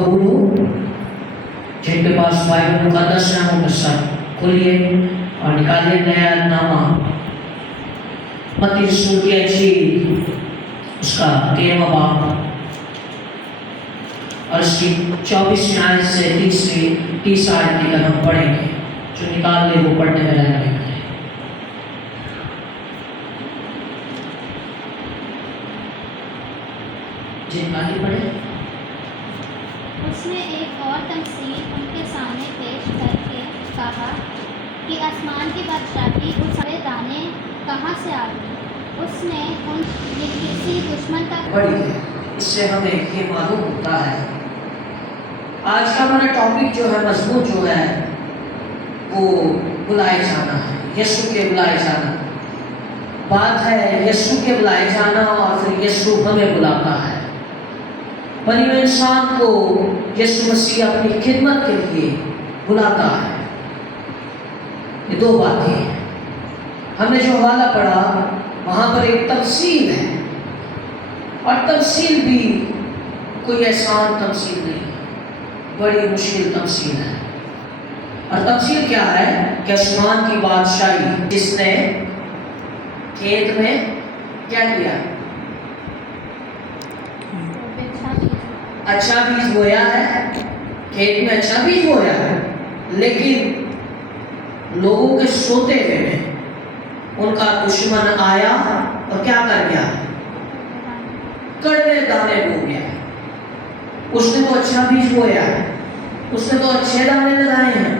قبول ہو. جن کے پاس بائبل مقدس ہے وہ سب کھولیے اور نکالیے نیا نامہ متی رسول کی انجیل اس کا 13واں باب اور اس کی 24ویں آیت سے 30 آیت تک ہم پڑھیں گے. جو نکال لے وہ پڑھنے میں رہنے لگے. جن آگے پڑھے. اس نے ایک اور تمثیل ان کے سامنے پیش کر کے کہا کہ آسمان کی بادشاہی اس سارے دانے کہاں سے آ گئی. اس نے ان کسی دشمن کا بڑی ہے. اس سے ہمیں یہ معلوم ہوتا ہے آج کا ہمارا ٹاپک جو ہے مضمون جو ہے وہ بلائے جانا ہے. یسوع کے بلائے جانا. بات ہے یسوع کے بلائے جانا اور پھر یسوع ہمیں بلاتا ہے. بنی ہوئے انسان کو یسوع مسیح اپنی خدمت کے لیے بلاتا ہے. یہ دو باتیں ہیں. ہم نے جو حوالہ پڑھا وہاں پر ایک تفصیل ہے اور تفصیل بھی کوئی آسان تفصیل نہیں، بڑی مشکل تفصیل ہے. اور تفصیل کیا ہے کہ آسمان کی بادشاہی جس نے کھیت میں کیا کیا؟ اچھا بیج بویا ہے. کھیت میں اچھا بیج بویا ہے لیکن لوگوں کے سوتے ہوئے میں ان کا دشمن آیا اور کیا کر گیا؟ کڑوے دانے بو گیا. اس نے تو اچھا بیج بویا ہے، اس نے تو اچھے دانے لگائے ہیں،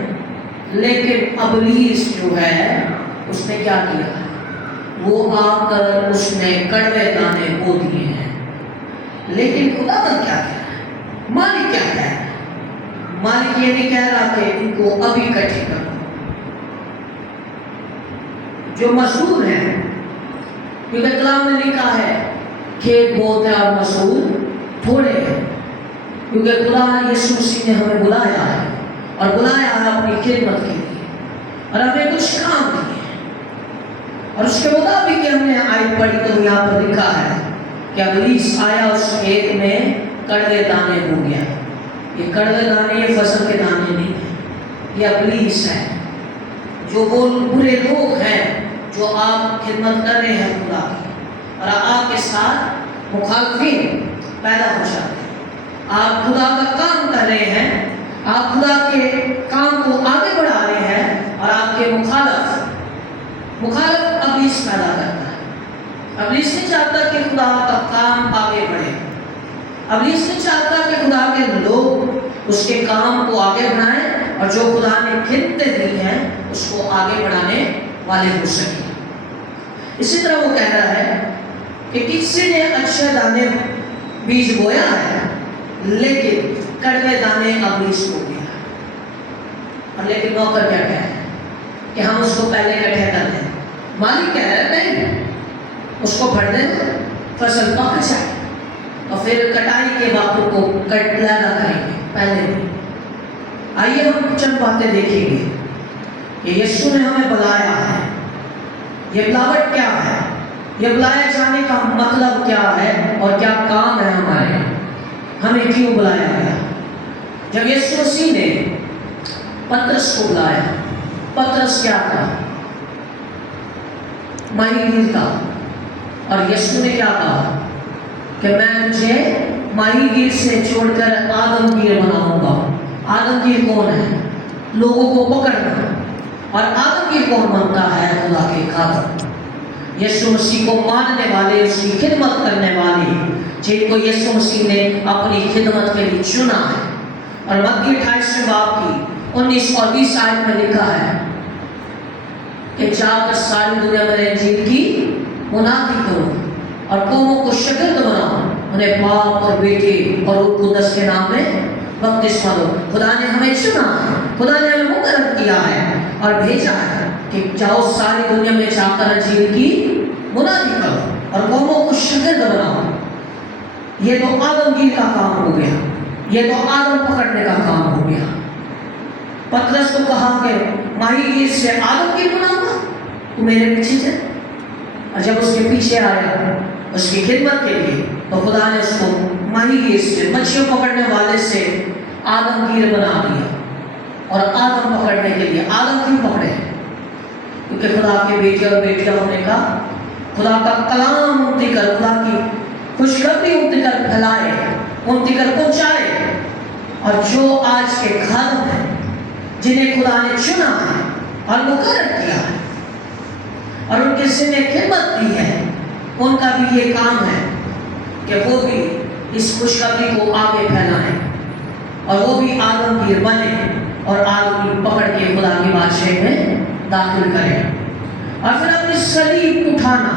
لیکن ابلیس جو ہے اس نے کیا کیا؟ وہ آ کر اس نے کڑوے دانے بو دیے ہیں. لیکن خدا نے کیا کیا؟ مالک کیا کہہ رہا ہے؟ مالک یہ نہیں کہہ رہا کہ ان کو ابھی اکٹھے کرو. جو مزدور ہیں، کیونکہ کلام میں لکھا ہے کھیت بہت ہے اور مزدور تھوڑے ہیں. کیونکہ خدا یسوع مسیح نے ہمیں بلایا ہے اور بلایا ہے اپنی خدمت کے لیے اور ہمیں کچھ کام دیے اور اس کے مطابق ہم نے آیت پڑھی تو یہاں پر لکھا ہے کہ ابلیس آیا اس کھیت میں کڑوے دانے بو گیا. یہ کڑوے دانے یہ فصل کے دانے نہیں ہیں، یہ ابلیس ہے. جو وہ برے لوگ ہیں جو آپ خدمت کر رہے ہیں خدا کی اور آپ کے ساتھ مخالفین پیدا ہو جاتے ہیں. آپ خدا کا کام کر رہے ہیں، آپ خدا کے کام کو آگے بڑھا رہے ہیں اور آپ کے مخالف ابلیس پیدا کرتا ہے. ابلیس نہیں چاہتا کہ خدا کا کام آگے بڑھے. ابلیس نہیں چاہتا کہ خدا کے لوگ اس کے کام کو آگے بڑھائیں اور جو خدا نے خدمتیں دی ہیں اس کو آگے بڑھانے والے ہو سکیں. اسی طرح وہ کہہ رہا ہے کہ کسی نے اچھے دانے بیج بویا ہے لیکن کڑوے دانے ابلیس کو دیا. اور لیکن نوکر کیا کہہ رہا ہے کہ ہم اس کو پہلے اکٹھے کر دیں. مالک کہہ رہا ہے نہیں، اس کو بڑھ دیں، فصل پک جائے اور پھر کٹائی کے باپوں کو کٹ لانا کریں گے. پہلے بھی آئیے ہم چند باتیں دیکھیں گے کہ یسوع نے ہمیں بلایا ہے. یہ بلاوٹ کیا ہے؟ یہ بلائے جانے کا مطلب کیا ہے اور کیا کام ہے ہمارے؟ ہمیں کیوں بلایا گیا؟ جب یسوع مسیح نے پترس کو بلایا، پترس کیا تھا؟ ماہی گیر تھا. اور یسوع نے کیا کہا کہ میں تجھے ماہی گیر سے چھوڑ کر آدم گیر بناؤں گا. آدم گیر کون ہے؟ لوگوں کو پکڑنا. اور آدم گیر کون بنتا ہے؟ خدا کے خاطر. یسوع مسیح کو ماننے والے، اس کی خدمت کرنے والے، جن کو یسوع مسیح نے اپنی خدمت کے لیے چنا ہے. اور متی 28 باب کی 19 اور 20 آیت میں لکھا ہے کہ جا کر ساری دنیا میں انجیل کی منادی کرو اور قوموں کو شاگرد بناؤ، انہیں باپ اور بیٹے اور روح القدس کے نام میں بپتسمہ دو. خدا نے ہمیں چنا ہے، خدا نے ہمیں مقرر کیا ہے اور بھیجا ہے کہ جاؤ ساری دنیا میں جا کر انجیل کی منادی کرو اور قوموں کو شاگرد بناؤ. یہ تو آدم گیر کا کام ہو گیا، یہ تو آدم پکڑنے کا کام ہو گیا. پترس کو کہا کہ ماہی گیر سے آدم گیر بناؤں گا، تو میرے پیچھے چل. اور جب اس کے پیچھے آیا اس کی خدمت کے لیے تو خدا نے اس کو ماہی گیر سے, مچھلیوں پکڑنے والے سے آدمگیر بنا دیا. اور آدم پکڑنے کے لیے, آدم کیوں پکڑے؟ کیونکہ خدا کے بیٹے اور بیٹیاں ہونے کا, خدا کا کلام انتی کر, خدا کی خوشخبری انتی کر پھیلائے, انتی کر پہنچائے. اور جو آج کے گھر ہیں جنہیں خدا نے چنا ہے اور مقرر کیا ہے اور ان کے ذمہ خدمت دی ہے, ان کا بھی یہ کام ہے کہ وہ بھی اس خوشخبری کو آگے پھیلائیں اور وہ بھی آدمگیر بنے اور آدمی پکڑ کے خدا کی بادشاہی میں داخل کریں. اور پھر اپنی صلیب اٹھانا.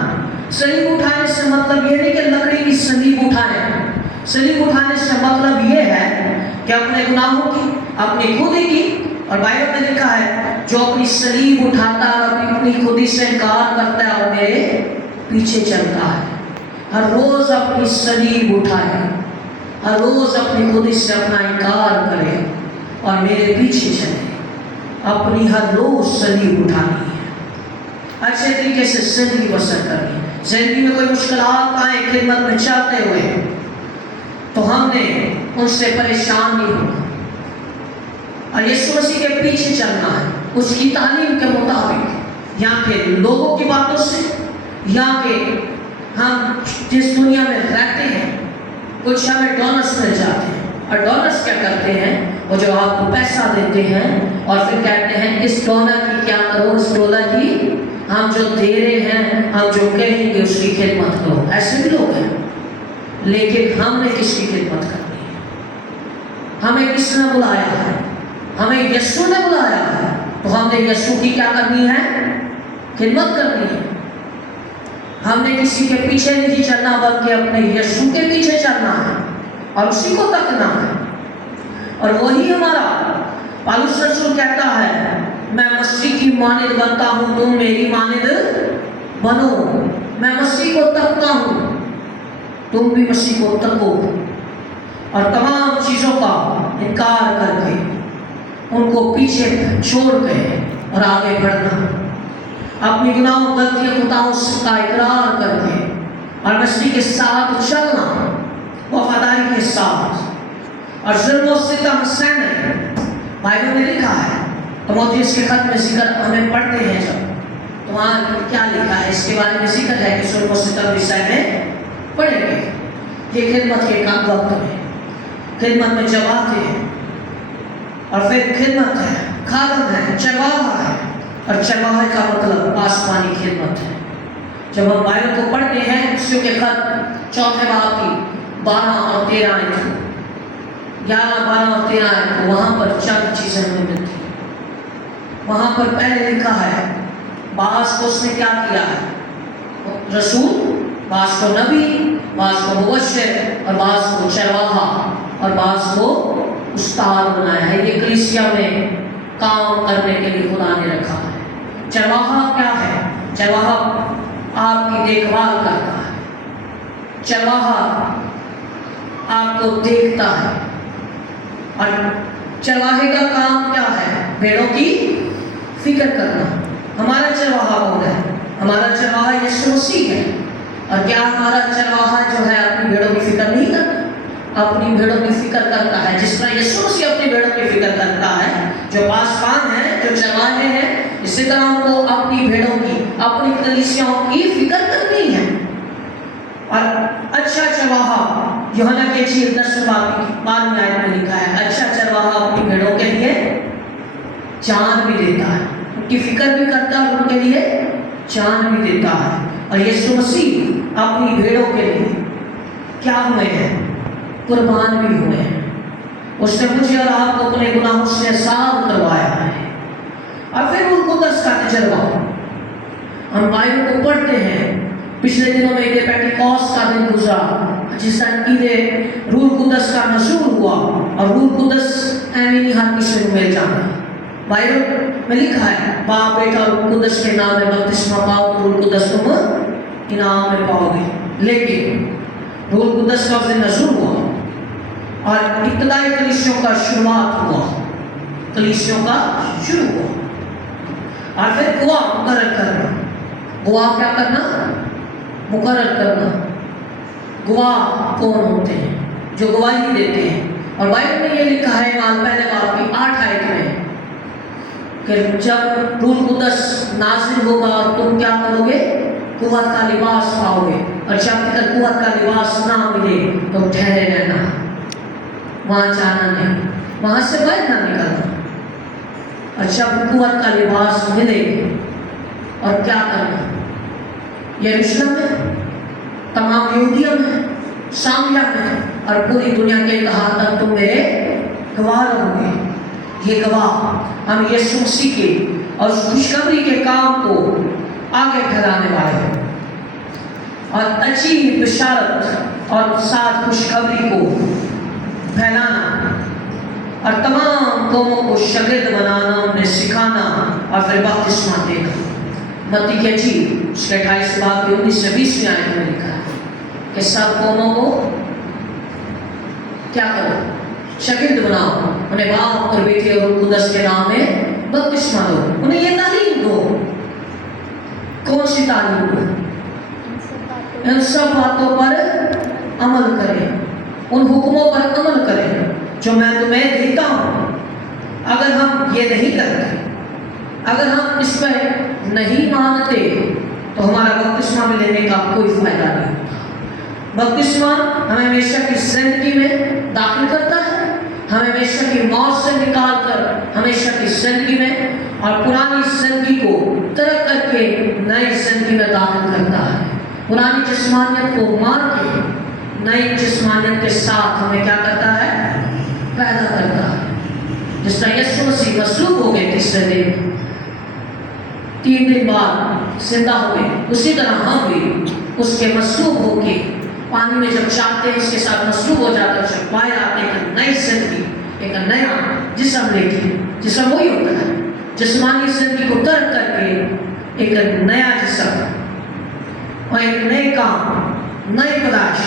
صلیب اٹھانے سے مطلب یہ نہیں کہ لکڑی کی صلیب اٹھائیں. صلیب اٹھانے سے مطلب یہ ہے کہ اپنے گناہوں کی, اپنی خودی کی, اور بائبل میں لکھا ہے جو اپنی صلیب اٹھاتا ہے اور اپنی خودی سے انکار کرتا ہے اور میرے پیچھے چلتا ہے. ہر روز اپنی صلیب اٹھائے, ہر روز اپنی خودی سے اپنا انکار کرے اور میرے پیچھے چلے. اپنی ہر روز صلیب اٹھانی ہے, اچھے طریقے سے زندگی بسر کرنی. زندگی میں کوئی مشکلات آئے خدمت میں چلتے ہوئے تو ہم نے ان سے پریشان نہیں ہونا اور یسوع مسیح کے پیچھے چلنا ہے, اس کی تعلیم کے مطابق, یا کہ لوگوں کی باتوں سے, یا کہ ہم جس دنیا میں رہتے ہیں کچھ ہمیں ڈونرس مل جاتے ہیں. اور ڈونرس کیا کرتے ہیں, وہ جو آپ کو پیسہ دیتے ہیں اور پھر کہتے ہیں اس ڈونر کی کیا کرو, اس ڈونر کی ہم جو دے رہے ہیں, ہم جو کہیں گے اس کی خدمت کرو. ایسے بھی لوگ ہیں, لیکن ہم نے کس کی خدمت کرنی ہے؟ ہمیں کس نے بلایا ہے؟ ہمیں یسوع نے بلایا ہے, تو ہم نے یسوع کی کیا کرنی ہے؟ خدمت کرنی ہے. ہم نے کسی کے پیچھے نہیں چلنا بلکہ اپنے یسوع کے پیچھے چلنا ہے اور اسی کو تکنا ہے. اور وہی ہمارا پالوس رسول کہتا ہے میں مسیح کی مانند بنتا ہوں, تم میری مانند بنو. میں مسیح کو تکتا ہوں, تم بھی مسیح کو تکو, اور تمام چیزوں کا انکار کر کے ان کو پیچھے چھوڑ کے اور آگے بڑھنا. اپنی گناہوں غلطیوں خطاؤں کا اقرار کر کے اور مسیح کے ساتھ چلنا وفاداری کے ساتھ, اور ظلم و ستم سہنے. بائبل میں لکھا ہے, تیموتھیوس کے خط میں ذکر ہمیں پڑھتے ہیں جب, تو وہاں کیا لکھا ہے اس کے بارے میں ذکر ہے کہ ظلم و ستم بھی سہنے پڑیں گے. یہ خدمت کے کام وقت میں, خدمت میں جب آتے ہیں, اور پھر خدمت ہے, خادم ہے, چرواہا ہے, اور چرواہے کا مطلب آسمانی خدمت ہے. جب ہم بائبل کو پڑھتے ہیں افسیوں کے خط 4 باب کی 12 اور 13 آیت, 11, 12 اور 13 آیت, وہاں پر 4 چیزیں ہمیں ملتی ہیں. وہاں پر پہلے لکھا ہے بعض کو اس نے کیا کیا ہے, رسول, بعض کو نبی, بعض کو مبشر, اور بعض کو چرواہا, اور بعض کو استاد بنایا ہے. یہ کلیسیا میں کام کرنے کے لیے خدا نے رکھا ہے. چرواہا کیا ہے؟ چرواہا آپ کی دیکھ بھال کرتا ہے, چرواہا آپ کو دیکھتا ہے. اور چرواہے کا کام کیا ہے؟ بھیڑوں کی فکر کرنا. ہمارا چرواہا کون ہے؟ ہمارا چرواہا یسوع مسیح ہے. اور کیا ہمارا چرواہا جو ہے اپنی بھیڑوں کی فکر نہیں کرتا؟ اپنی بھیڑوں کی فکر کرتا ہے, جس طرح یسوع مسیح اپنی بھیڑوں کی فکر کرتا ہے. جو پاسبان ہیں, جو چرواہے ہیں, اسی طرح ہم کو اپنی بھیڑوں کی, اپنی کلیسیاؤں کی فکر کرنی ہے. اور اچھا چرواہا, یوحنا کی انجیل 10 باب کی 12 آیت میں لکھا ہے, اچھا چرواہا اپنی بھیڑوں کے لیے جان بھی دیتا ہے, ان کی فکر بھی کرتا ہے, ان کے لیے جان بھی دیتا ہے. اور یسوع مسیح اپنی بھیڑوں کے لیے کیا ہوئے ہیں؟ قربان بھی ہوئے ہیں. اس نے مجھے اور آپ کو اپنے گناہوں سے آزاد کروایا ہے. اور پھر روح القدس کا تجربہ, ہم بائبل کو پڑھتے ہیں. پچھلے دنوں میں عید پینٹیکوست کا دن گزرا جس دن عید روح القدس کا نزول ہوا, اور روح القدس ایمینی ہر کسی کو مل جانا. بائبل میں لکھا ہے باپ, بیٹا اور روح القدس کے نام میں بپتسمہ پاؤ تو روح القدس تم انعام میں پاؤ گے. لیکن روح القدس کا دن نزول ہوا اور ابتدائی کلیسیوں کا شروعات ہوا, کلیسیوں کا شروع ہوا. اور پھر گواہ مقرر کرنا. گواہ کیا کرنا؟ مقرر کرنا. گواہ کون ہوتے ہیں؟ جو گواہی دیتے ہیں. اور بائبل میں یہ لکھا ہے ایمان پہلے باب کی 8 آیت میں کہ جب روح القدس نازل ہوگا اور تم کیا کرو گے؟ قوت کا لباس پاؤ گے. اور جب تک قوت کا لباس نہ ملے تو ٹھہرے رہنا، وہاں جانا نہیں، وہاں سے باہر نہ نکلنا. اور جب قوت کا لباس ملے اور کیا کرنا؟ یروشلم میں، تمام یہودیہ میں، سامریہ میں اور پوری دنیا کے انتہا تک تم میرے گواہ رہو گے. یہ گواہ ہم یسوع مسیح کے اور اس خوشخبری کے کام کو آگے پھیلانے والے ہیں اور اچھی بشارت اور ساتھ خوشخبری کو پھیلانا اور تمام قوموں کو شاگرد بنانا، انہیں سکھانا اور پھر بپتسمہ دینا. متی کی انجیل اس کے 28 باب کی 19 سے 20 آیت میں لکھا ہے کہ سب قوموں کو کیا کرو؟ شاگرد بناؤ، انہیں باپ اور بیٹے اور روح القدس کے نام میں بپتسمہ دو. انہیں یہ تعلیم دو. کون سی تعلیم دو؟ ان سب باتوں پر عمل کریں، ان حکموں پر عمل کریں جو میں تمہیں دیتا ہوں. اگر ہم یہ نہیں کرتے، اگر ہم اس پہ نہیں مانتے تو ہمارا بپتسمہ بھی لینے کا کوئی فائدہ نہیں ہوتا. بپتسمہ ہمیں ہمیشہ کی زندگی میں داخل کرتا ہے، ہمیں ہمیشہ کی موت سے نکال کر ہمیشہ کی زندگی میں اور پرانی زندگی کو ترک کر کے نئی زندگی میں داخل کرتا ہے. پرانی جسمانیت کو مار کے نئی جسمانیت کے ساتھ ہمیں کیا کرتا ہے؟ پیدا کرتا ہے. جس طرح یسوع مسیح مصلوب ہو گئے تیسرے دن، 3 دن بعد زندہ ہوئے، اسی طرح ہم بھی اس کے مصلوب ہو کے پانی میں جب چاہتے ہیں اس کے ساتھ مصلوب ہو جاتا ہے، جب باہر آتے ہیں ایک نئی زندگی، ایک نیا جسم لے کے. جسم وہی ہوتا ہے، جسمانی زندگی کو ترک کر کے ایک نیا جسم اور ایک نئے کام، نئے پیدائش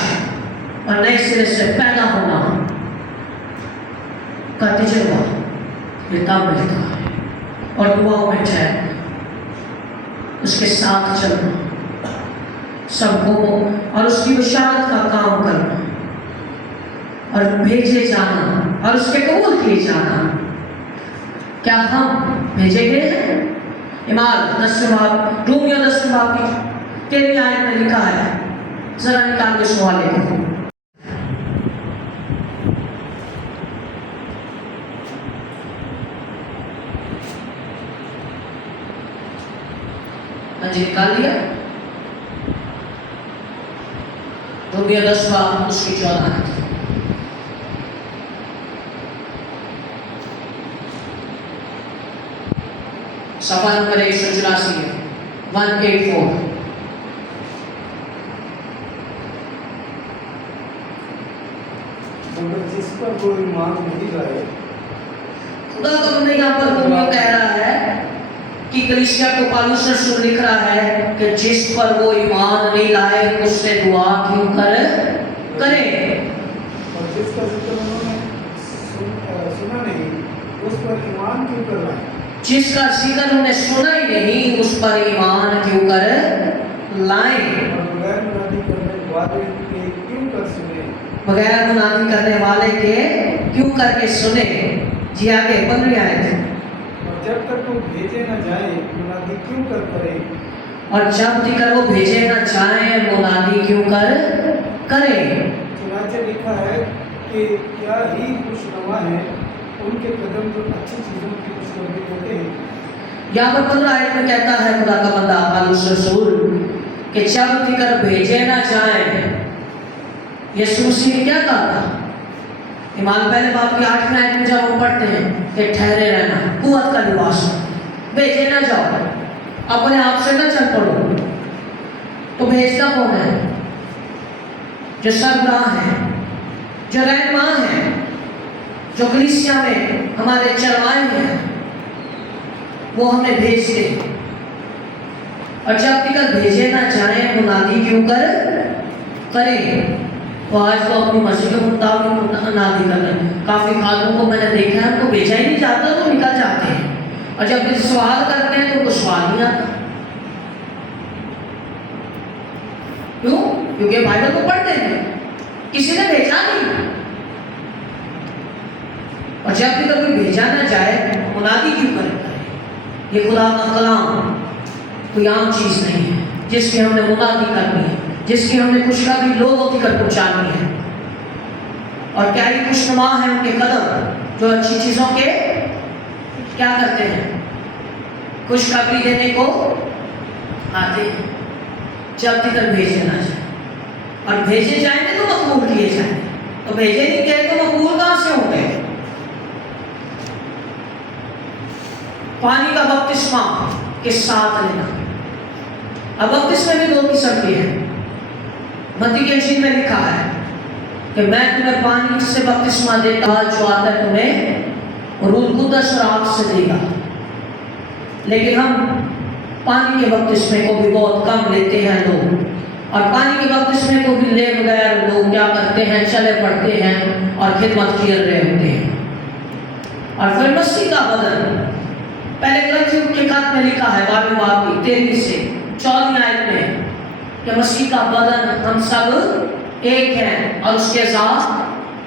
اور نئے سرے سے پیدا ہونا کا تجربہ یہ تب ملتا ہے. اور دعاؤں میں ٹھہرنا، اس کے ساتھ چلنا، سب کو اور اس کی بشارت کا کام کرنا اور بھیجے جانا اور اس کے قبول کیے جانا. کیا ہم بھیجے گئے ہیں؟ ایمان 10 باب، رومیو 10 باب کی 13 آیت میں لکھا ہے. ذرا نکال کے سوال لے. جی نکال لیا. رومیو 10 باب اس کی 14 آیت. صفحہ نمبر 184 ہے، 184. جس پر کوئی ایمان نہیں لائے. خدا کا بندہ یہاں پر رومیو کہہ رہا ہے کہ کلیسیا کو پالوس رسول لکھ رہا ہے کہ جس پر وہ ایمان نہیں لائے اس سے دعا کیوں کریں. اور جس کا ذکر انہوں نے سنا نہیں اس پر ایمان کیوں کر لائے. جس کا ذکر انہوں نے سنا ہی نہیں اس پر ایمان کیوں کر لائیں. اور بغیر منادی کرنے والے کے کیوں کر سنے. بغیر منادی کرنے والے کے کیوں کر کے سنے. جی آگے 15 آیت. اور جب تک وہ بھیجے نہ جائیں منادی کیوں کر کرے. اور جب تک وہ بھیجے نہ چاہیں منادی کیوں کریں. چنانچہ لکھا ہے کہ کیا ہی خوشنما ہے ان کے قدم جو اچھی چیزوں کی خوشخبری دیتے ہیں. یہاں پر 15 آیت میں کہتا ہے خدا کا بندہ پالوس رسول کہ جب تک بھیجے نہ جائیں. یسوع مسیح نے کیا کہا تھا؟ ایمان پہلے باب کی 8 آیت میں جب ہم پڑھتے ہیں کہ ٹھہرے رہنا، قوت کا لباس، بھیجے نہ جاؤ، اپنے آپ سے نہ چل پڑو. تو بھیجتا کون ہے؟ جو سربراہ ہے، جو رہنما ہے، جو کلیسیا میں ہمارے چرواہے ہیں، وہ ہمیں بھیجتے ہیں. اور جب تک بھیجے نہ جائیں منادی کیوں کریں. تو آج تو اپنی مرضی کے مطابق منادی کر رہے ہیں. کافی خادموں کو میں نے دیکھا ہے ان کو بھیجا ہی نہیں جاتا تو نکل جاتے ہیں، اور جب کسی سوال کرتے ہیں تو ان کو سوال نہیں آتا. کیوں؟ کیونکہ بائبل کو پڑھتے ہیں، کسی نے بھیجا نہیں. اور جب بھی کبھی بھیجا نہ جائے منادی کیوں کرے؟ یہ خدا کا کلام کوئی عام چیز نہیں ہے جس کی ہم نے منادی کرنی ہے، جس کی ہم نے خوشخبری لوگوں تک پہنچانی ہے۔ اور کیا ہی خوشنما ہے ان کے قدم جو اچھی چیزوں کے کیا کرتے ہیں، خوشخبری دینے کو آتے ہیں، جب تک بھیجے نہ جائے۔ اور بھیجے جائیں گے تو مقبول کیے جائیں گے، تو بھیجے نہیں گئے تو مقبول کہاں سے ہوں گے؟ پانی کا بپتسمہ کے ساتھ لینا۔ اب بپتسمے میں دو قسم کے ہیں۔ متی کی انجیل میں لکھا ہے کہ میں تمہیں پانی سے بپتسمہ دیتا ہوں، جو آتا ہے تمہیں روح القدس اور آگ سے دے گا۔ لیکن ہم پانی کے بپتسمے کو بھی بہت کم لیتے ہیں لوگ، اور پانی کے بپتسمے کو بھی لے بغیر لوگ کیا کرتے ہیں، چلے پڑتے ہیں اور خدمت کر رہے ہوتے ہیں۔ اور پھر مسیح کا بدن، پہلے گلتیوں کے خط میں لکھا ہے 12ویں باب کی 13 سے 14 آیت میں کہ مسیح کا بدن ہم سب ایک ہیں اور اس کے اعضاء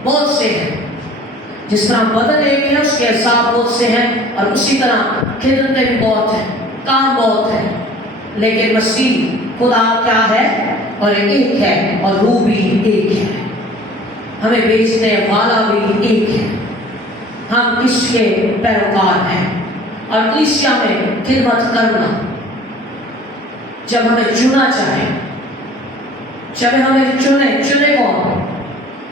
بہت سے ہیں۔ جس طرح بدن ایک ہے اس کے اعضاء بہت سے ہیں، اور اسی طرح خدمتیں بھی بہت ہیں، کام بہت ہیں، لیکن مسیح خدا کیا ہے اور ایک ہے، اور روح بھی ایک ہے، ہمیں بیچنے والا بھی ایک ہے، ہم اس کے پیروکار ہیں۔ اور کلیسیا میں خدمت کرنا، جب ہمیں چنا چاہے، جب ہمیں چنے کون؟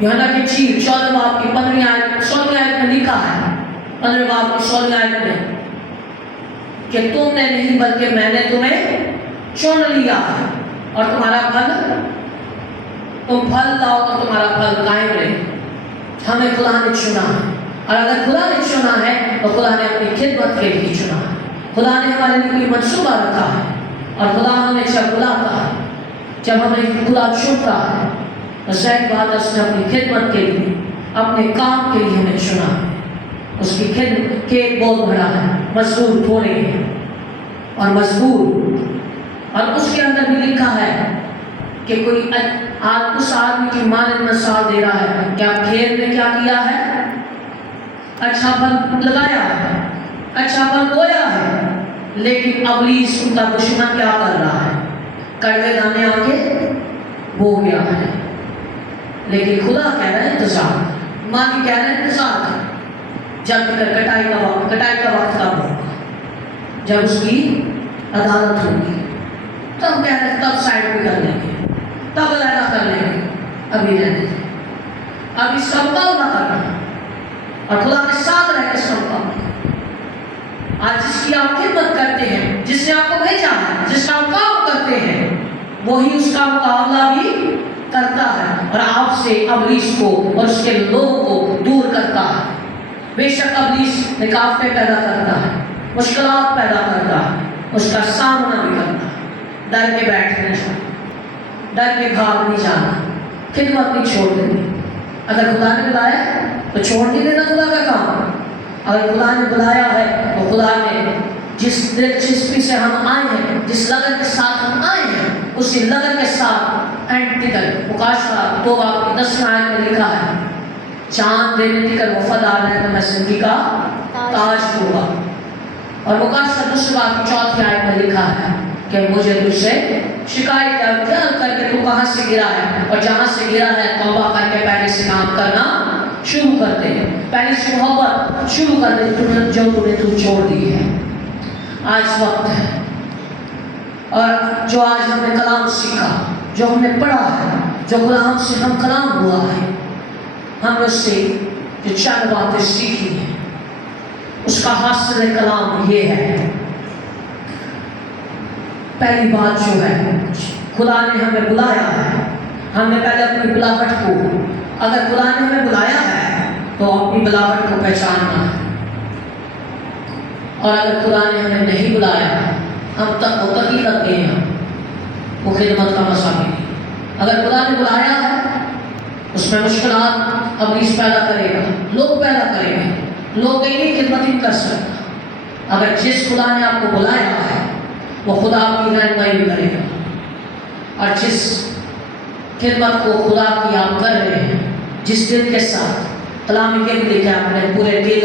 یوحنا کی انجیل 14 باب کی 15 آیت 16 آیت میں لکھا ہے، 15 باب کی 16 آیت میں کہ تم نے نہیں بلکہ میں نے تمہیں چن لیا ہے، اور تمہارا پھل، تم پھل لاؤ اور تمہارا پھل قائم رہے۔ ہمیں خدا نے چنا ہے، اور اگر خدا نے چنا ہے تو خدا نے اپنی خدمت کے لیے چنا ہے۔ خدا نے ہمارے لیے کوئی منصوبہ رکھا ہے، اور خدا ہمیں جب بلاتا ہے، جب ہمیں خدا چنتا ہے تو ظاہر بات ہے اس نے اپنی خدمت کے لیے، اپنے کام کے لیے ہمیں چنا ہے۔ اس کی خدمت کے ایک بہت بڑا ہے، مزدور تھوڑے ہیں اور مزدور، اور اس کے اندر بھی لکھا ہے کہ کوئی اس آدمی کی مانند مثال دے رہا ہے کہ آپ کھیت میں کیا کیا ہے، اچھا پھل لگایا ہے، اچھا پھل بویا ہے، لیکن ابلیس ان کا دشمن کیا کر رہا ہے، کڑوے دانے آ کے بو گیا ہے۔ لیکن خدا کہہ رہا ہے انتظار، مالی کہہ رہا ہے انتظار کر، جب تک کٹائی کا وقت کب ہوگا، جب اس کی عدالت ہوگی، تب کہہ رہے تب سائڈ پہ کر لیں گے، تب علیحدہ کر لیں گے، ابھی رہنے دیں، اب اس کا مقابلہ کرنا اور خدا کے ساتھ رہ کے اس کا مقابلہ۔ آج جس کی آپ خدمت کرتے ہیں، جس نے آپ کو بھیجا ہے، جس کا آپ کام کرتے ہیں، وہی اس کا مقابلہ بھی کرتا ہے، اور آپ سے ابلیس کو اور اس کے لوگوں کو دور کرتا ہے۔ بے شک ابلیس نکافتیں پیدا کرتا ہے، مشکلات پیدا کرتا ہے، اس کا سامنا بھی کرتا ہے۔ ڈر کے بیٹھ نہیں جانا، ڈر کے بھاگ نہیں جانا، خدمت نہیں چھوڑ دینی۔ اگر خدا نے بلایا تو چھوڑ نہیں دینا خدا کا کام۔ اگر خدا نے بلایا ہے تو خدا نے جس دلچسپی سے ہم آئے ہیں، جس لگن کے ساتھ ہم آئے ہیں، اسی لگن کے ساتھ اینڈ تک مکاشفہ 2 باب کی 10 آیت میں لکھا ہے، چاند دینے تک وفادار ہے تو میں زندگی کا تاج ہوگا۔ اور مکاشفہ 2 باب کی 4 آیت میں لکھا ہے کہ مجھے تجھ سے شکایت کر کے تو کہاں سے گرا ہے، اور جہاں سے گرا ہے توبہ کر کے پہلے سے کام کرنا شروع کر دے، پہلے سے محبت شروع کر دے جو تو نے چھوڑ دی ہے۔ آج وقت ہے، اور جو آج ہم نے کلام سیکھا، جو ہم نے پڑھا ہے، جو کلام سے ہم کلام ہوا ہے، ہم نے اس سے جو چند باتیں سیکھی ہیں، اس کا حاصل کلام یہ ہے۔ پہلی بات جو ہے، خدا نے ہمیں بلایا ہے، ہم نے پہلے اپنی بلاوٹ کو، اگر خدا نے ہمیں بلایا ہے تو اپنی بلاوٹ کو پہچاننا ہے، اور اگر خدا نے ہمیں نہیں بلایا، ہم تک وہ تک ہی لگ گئے ہیں، وہ خدمت کا مسئلہ نہیں۔ اگر خدا نے بلایا ہے اس میں مشکلات ابلیس پیدا کرے گا، لوگ پیدا کریں گے، لوگ ایک خدمت ہی کر سکتا۔ اگر جس خدا نے آپ کو بلایا ہے وہ خدا آپ کی رہنمائی بھی کرے گا، اور جس خدمت کو خدا کی آپ کر رہے ہیں، جس دل کے ساتھ، کلام کے بھی لکھا ہے اپنے پورے دل